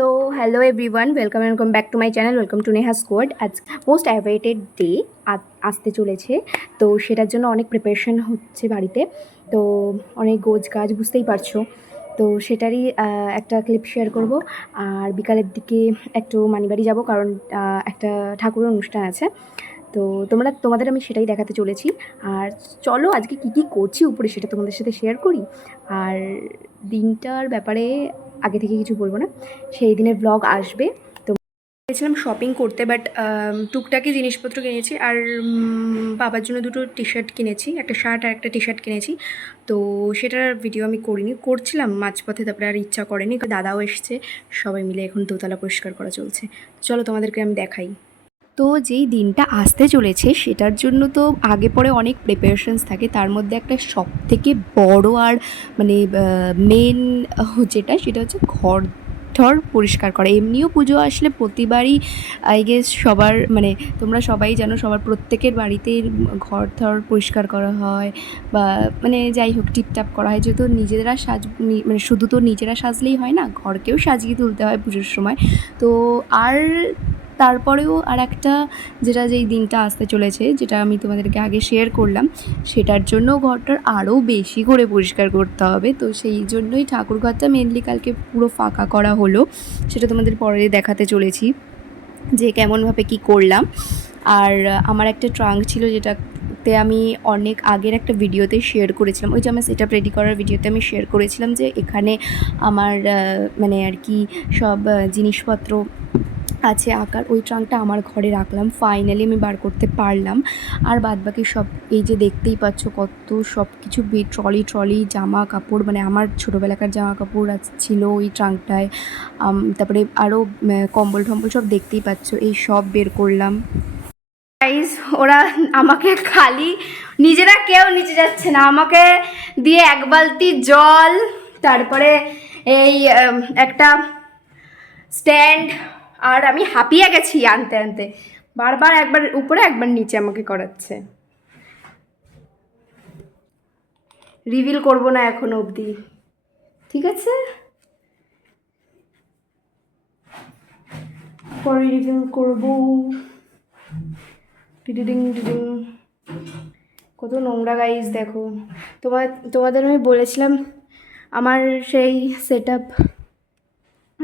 So hello everyone welcome welcome back to my channel welcome to Neha squad আজ most awaited day আসতে চলেছে। তো সেটার জন্য অনেক প্রিপারেশন হচ্ছে বাড়িতে। তো অনেক গোজ গাছ, বুঝতেই পারছ। তো সেটারই একটা ক্লিপ শেয়ার করব। আর বিকালের দিকে একটু মানিবাড়ি যাব কারণ একটা ঠাকুরের অনুষ্ঠান আছে। তো তোমরা, তোমাদের আমি সেটাই দেখাতে চলেছি। আর চলো আজকে কী কী করছি উপরে সেটা তোমাদের সাথে শেয়ার করি। আর দিনটার ব্যাপারে আগে থেকে কিছু বলব না। সেই দিনের ব্লগ আসবে। তো গেছিলাম শপিং করতে বাট টুকটাকি জিনিসপত্র কিনেছি আর বাবার জন্য দুটো টি শার্ট কিনেছি, একটা শার্ট আর একটা টি শার্ট কিনেছি। তো সেটার ভিডিও আমি করিনি, করছিলাম মাঝপথে, তারপরে আর ইচ্ছা করেনি। দাদাও এসছে, সবাই মিলে এখন দোতলা পরিষ্কার করা চলছে। চলো তোমাদেরকে আমি দেখাই। তো যেই দিনটা আসতে চলেছে সেটার জন্য তো আগে পরে অনেক প্রিপারেশনস থাকে। তার মধ্যে একটা সব থেকে বড় আর মানে মেন যেটা সেটা হচ্ছে ঘর ঠর পরিষ্কার করা। এমনিও পুজো আসলে প্রতিবারই আই গেস সবার মানে তোমরা সবাই জানো সবার প্রত্যেকের বাড়িতে ঘর থর পরিষ্কার করা হয় বা মানে যাই হোক, টিপটাপ করা হয়। যেহেতু নিজেরা সাজ মানে শুধু তো নিজেরা সাজলেই হয় না, ঘরকেও সাজিয়ে তুলতে হয় পুজোর সময়। তো আর তারপরেও আর একটা যেটা যেই দিনটা আসতে চলেছে, যেটা আমি তোমাদেরকে আগে শেয়ার করলাম, সেটার জন্য ঘরটার আরও বেশি করে পরিষ্কার করতে হবে। তো সেই জন্যই ঠাকুর ঘরটা মেনলি কালকে পুরো ফাঁকা করা হলো, সেটা তোমাদের পরে দেখাতে চলেছি, যে কেমনভাবে কি করলাম। আর আমার একটা ট্রাঙ্ক ছিল যেটাতে আমি অনেক আগের একটা ভিডিওতে শেয়ার করেছিলাম, ওই যে আমার সেটা রেডি করার ভিডিওতে আমি শেয়ার করেছিলাম যে এখানে আমার মানে আর কি সব জিনিসপত্র আছে আঁকার। ওই ট্রাঙ্কটা আমার ঘরে রাখলাম। ফাইনালি আমি বার করতে পারলাম। আর বাদ বাকি সব এই যে দেখতেই পাচ্ছ কত সব কিছু ট্রলি ট্রলি জামা কাপড় মানে আমার ছোটোবেলাকার জামা কাপড় ছিল ওই ট্রাঙ্কটায় তারপরে আরও কম্বল টম্বল সব দেখতেই পাচ্ছ। এই সব বের করলাম। গাইজ ওরা আমাকে খালি, নিজেরা কেউ নিচে যাচ্ছে না। আমাকে দিয়ে এক বালতি জল, তারপরে এই একটা স্ট্যান্ড আর আমি হাঁপিয়ে গেছি আনতে আনতে। বারবার একবার উপরে, একবার নিচে আমাকে করাচ্ছে। রিভিল করব না এখন অবধি। ঠিক আছে? পরে রিভিল করব। টিডিডিং টিডিং কত নোংরা গাইজ দেখো। তোমার, তোমাদের আমি বলেছিলাম, আমার সেই সেট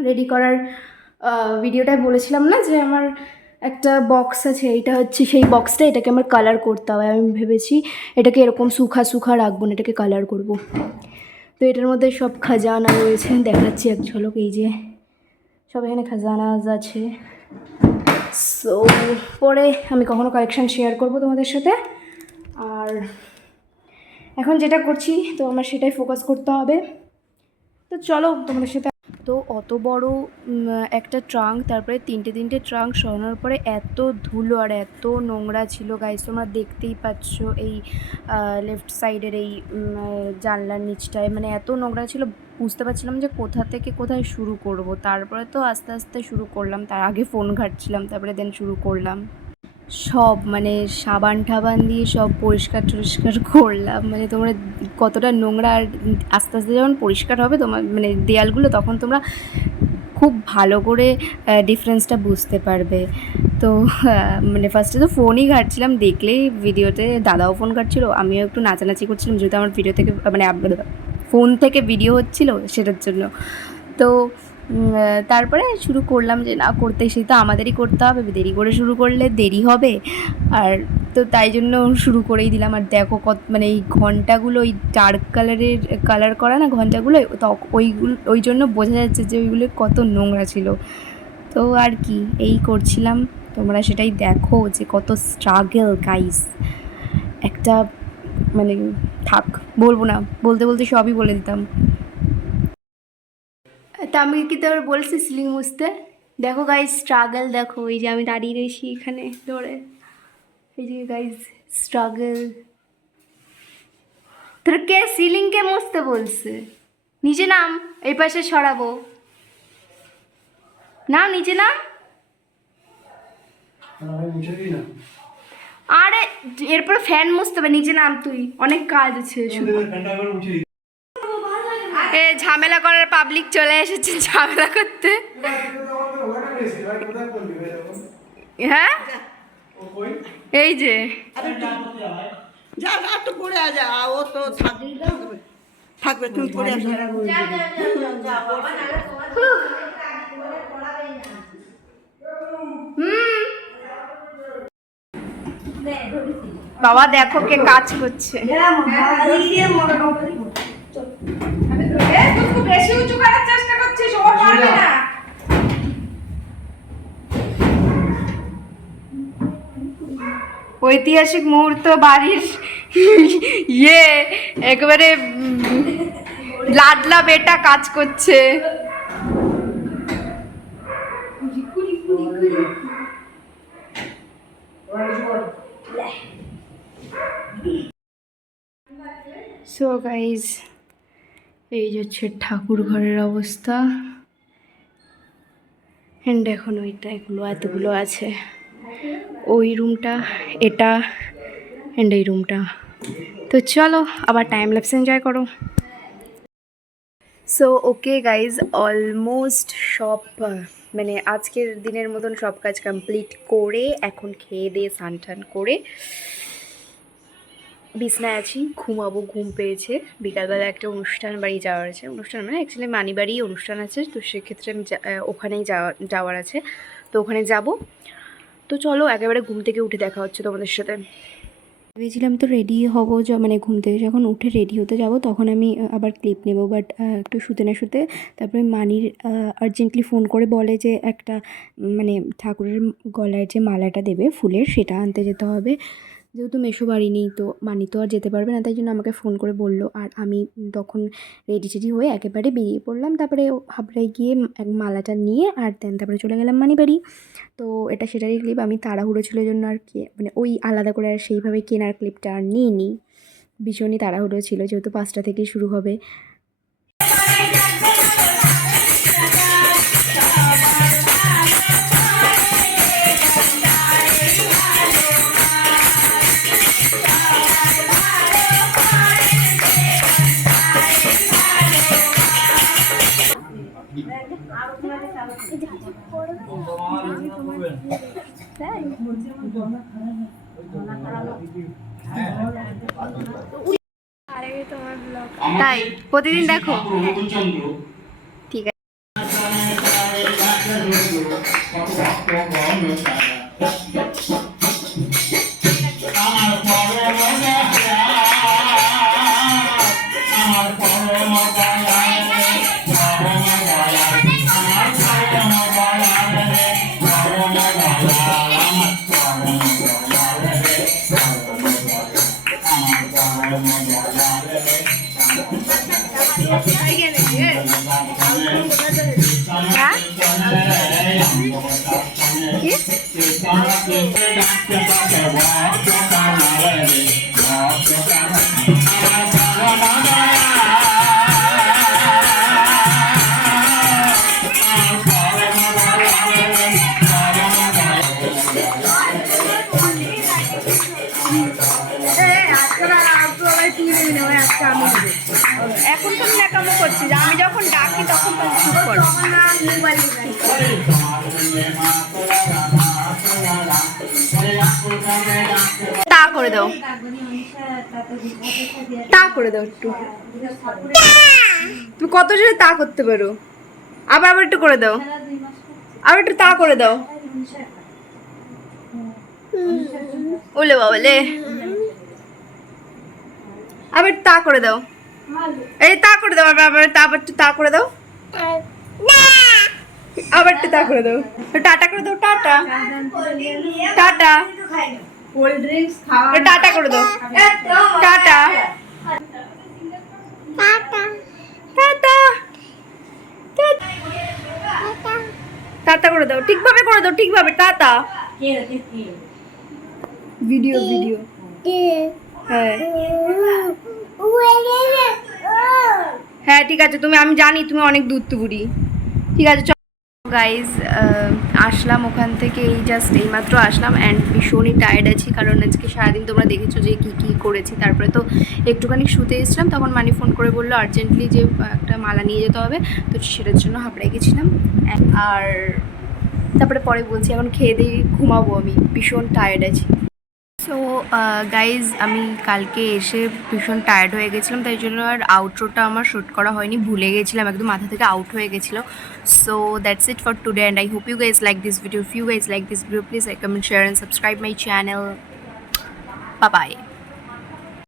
রেডি করার ভিডিওটায় বলেছিলাম না যে আমার একটা বক্স আছে, এইটা হচ্ছে সেই বক্সটা এটাকে আমার কালার করতে হবে। আমি ভেবেছি এটাকে এরকম সুখা সুখা রাখব না, এটাকে কালার করব। তো এটার মধ্যে সব খাজানা রয়েছে দেখাচ্ছি এক ঝলক, এই যে সব এখানে খাজানা আছে। সো পরে আমি কখনো কালেকশান শেয়ার করব তোমাদের সাথে। আর এখন যেটা করছি, তো আমার সেটাই ফোকাস করতে হবে। তো চলো তোমাদের সাথে তো অত বড় একটা ট্রাঙ্ক, তারপরে তিনটে তিনটে ট্রাঙ্ক সরানোর পরে এত ধুলো আর এত নোংরা ছিল গাইস তোমরা দেখতেই পাচ্ছ এই লেফট সাইডের এই জানলার নিচটায়। মানে এত নোংরা ছিল, বুঝতে পারছিলাম যে কোথা থেকে কোথায় শুরু করব। তারপরে তো আস্তে আস্তে শুরু করলাম, তার আগে ফোন ঘাটছিলাম, তারপরে দেন শুরু করলাম। সব মানে সাবান টাবান দিয়ে সব পরিষ্কার টরিষ্কার করলাম। মানে তোমরা কতটা নোংরা আর আস্তে আস্তে যখন পরিষ্কার হবে তোমার মানে দেয়ালগুলো তখন তোমরা খুব ভালো করে ডিফারেন্সটা বুঝতে পারবে। তো মানে ফার্স্টে তো ফোনই ঘাটছিলাম, দেখলেই ভিডিওতে দাদাও ফোন ঘাটছিল, আমিও একটু নাচানাচি করছিলাম, যেহেতু আমার ভিডিও থেকে মানে ফোন থেকে ভিডিও হচ্ছিল সেটার জন্য। তো তারপরে শুরু করলাম যে না, করতে সেই তো আমাদেরই করতে হবে, দেরি করে শুরু করলে দেরি হবে। আর তো তাই জন্য শুরু করেই দিলাম। আর দেখো কত মানে এই ঘন্টাগুলো ওই ডার্ক কালারের কালার করা না ঘন্টাগুলো ওইগুলো, ওই জন্য বোঝা যাচ্ছে যে ওইগুলো কত নোংরা ছিল। তো আর কি, এই করছিলাম। তোমরা সেটাই দেখো যে কত স্ট্রাগল গাইস একটা মানে থাক, বলব না, বলতে বলতে সবই বলে দিতাম। তা আমি কি তোর বলছি সিলিং মুছতে? দেখো গাইজ স্ট্রাগল দেখো এই যে আমি দাঁড়িয়ে রয়েছি এখানে ধরে এই যে গাইজ স্ট্রাগল তোর কে সিলিংকে মুছতে বলছে? নিচে নাম এই পাশে সরাবো। নাম। নিচে নাম আরে এরপর ফ্যান মুছতে হবে নিচে নাম তুই। অনেক কাজ আছে শুধু এ ঝামেলা করার পাবলিক চলে এসেছে ঝামেলা করতে। হ্যাঁ? এই যে। যা যা একটু পড়ে যা ও তো থাকবে থাকবে তুমি পড়ে আসো। বাবা দেখো কে কাজ করছে। বেশি উঁচু করার চেষ্টা করছিস ও পারবে না। ঐতিহাসিক মুহূর্ত বাড়ির ইয়ে একেবারে লাডলা বেটা কাজ করছে। সো গাইজ এই হচ্ছে ঠাকুর ঘরের অবস্থা। অ্যান্ড এখন ওইটা, এগুলো এতগুলো আছে। ওই রুমটা, এটা অ্যান্ড এই রুমটা। তো চলো, আবার টাইম ল্যাপস এনজয় করো। সো ওকে গাইজ অলমোস্ট সব মানে আজকের দিনের মতন সব কাজ কমপ্লিট করে, এখন খেয়ে দিয়ে স্নান টান করে বিছনায় আছি, ঘুমাবো, ঘুম পেয়েছে। বিকালবেলা একটা অনুষ্ঠান বাড়ি যাওয়ার আছে। অনুষ্ঠান মানে অ্যাকচুয়ালি মানি বাড়ি অনুষ্ঠান আছে, তো সেক্ষেত্রে আমি ওখানেই যাওয়া যাওয়ার আছে। তো ওখানে যাব। তো চলো, একেবারে ঘুম থেকে উঠে দেখা হচ্ছে তোমাদের সাথে। ভেবেছিলাম তো রেডি হব মানে ঘুম থেকে যখন উঠে রেডি হতে যাব, তখন আমি আবার ক্লিপ নেব। বাট একটু শুতে না শুতে তারপরে মানির আর্জেন্টলি ফোন করে বলে যে একটা মানে ঠাকুরের গলায় যে মালাটা দেবে ফুলের, সেটা আনতে যেতে হবে। যেহেতু মেশো বাড়ি নেই, তো মানি তো আর যেতে পারবে না, তাই জন্য আমাকে ফোন করে বলল। আর আমি তখন রেডি টেডি হয়ে একেবারে বেরিয়ে পড়লাম। তারপরে হাবড়ায় গিয়ে এক মালাটা নিয়ে আর দেন তারপরে চলে গেলাম মানি বাড়ি তো এটা সেটারই ক্লিপ আমি তাড়াহুড়ো ছিল জন্য আর কি মানে ওই আলাদা করে আর সেইভাবে কেনার ক্লিপটা আর নিইনি। ভীষণই তাড়াহুড়ো ছিল, যেহেতু পাঁচটা থেকেই শুরু হবে। তাই প্রতিদিন দেখো। ঠিক আছে। হ্যাঁ তা করে দাও। তা করে দাও একটু। তুমি কত জোরে তা করতে পারো? আবার আবার একটু করে দাও। আবার একটু তা করে দাও। ওলে বাবলে আবার তা করে দাও। এই তা করে দাও, আবার আবার তা আবার একটু তা করে দাও। আবার তা করে দাও টাটা করে দাও টাটা টাটা কোল্ড ড্রিঙ্কস খাওয়া টাটা করে দাও টাটা টাটা টাটা করে দাও ঠিকভাবে করে দাও ঠিকভাবে টাটা ভিডিও ভিডিও হ্যাঁ হ্যাঁ ঠিক আছে, তুমি, আমি জানি তুমি অনেক দূর তুবুরি ঠিক আছে গাইজ আসলাম ওখান থেকে, এই জাস্ট এইমাত্র আসলাম অ্যান্ড ভীষণই টায়ার্ড আছি, কারণ আজকে সারাদিন তোমরা দেখেছ যে কী কী করেছি। তারপরে তো একটুখানি শুতে এসেছিলাম, তখন মানি ফোন করে বলল আর্জেন্টলি যে একটা মালা নিয়ে যেতে হবে। তো সেটার জন্য হাবড়ায় গেছিলাম। আর তারপরে পরে বলছি, এখন খেয়ে দিয়ে ঘুমাবো আমি, ভীষণ টায়ার্ড আছি। সো গাইজ আমি কালকে এসে ভীষণ টায়ার্ড হয়ে গেছিলাম, তাই জন্য আর আউটরোটা আমার শ্যুট করা হয়নি, ভুলে গেছিলাম, একদম মাথা থেকে আউট হয়ে গেছিল। So that's it for today and I hope you guys like this video you guys like this video please like comment share and subscribe my channel bye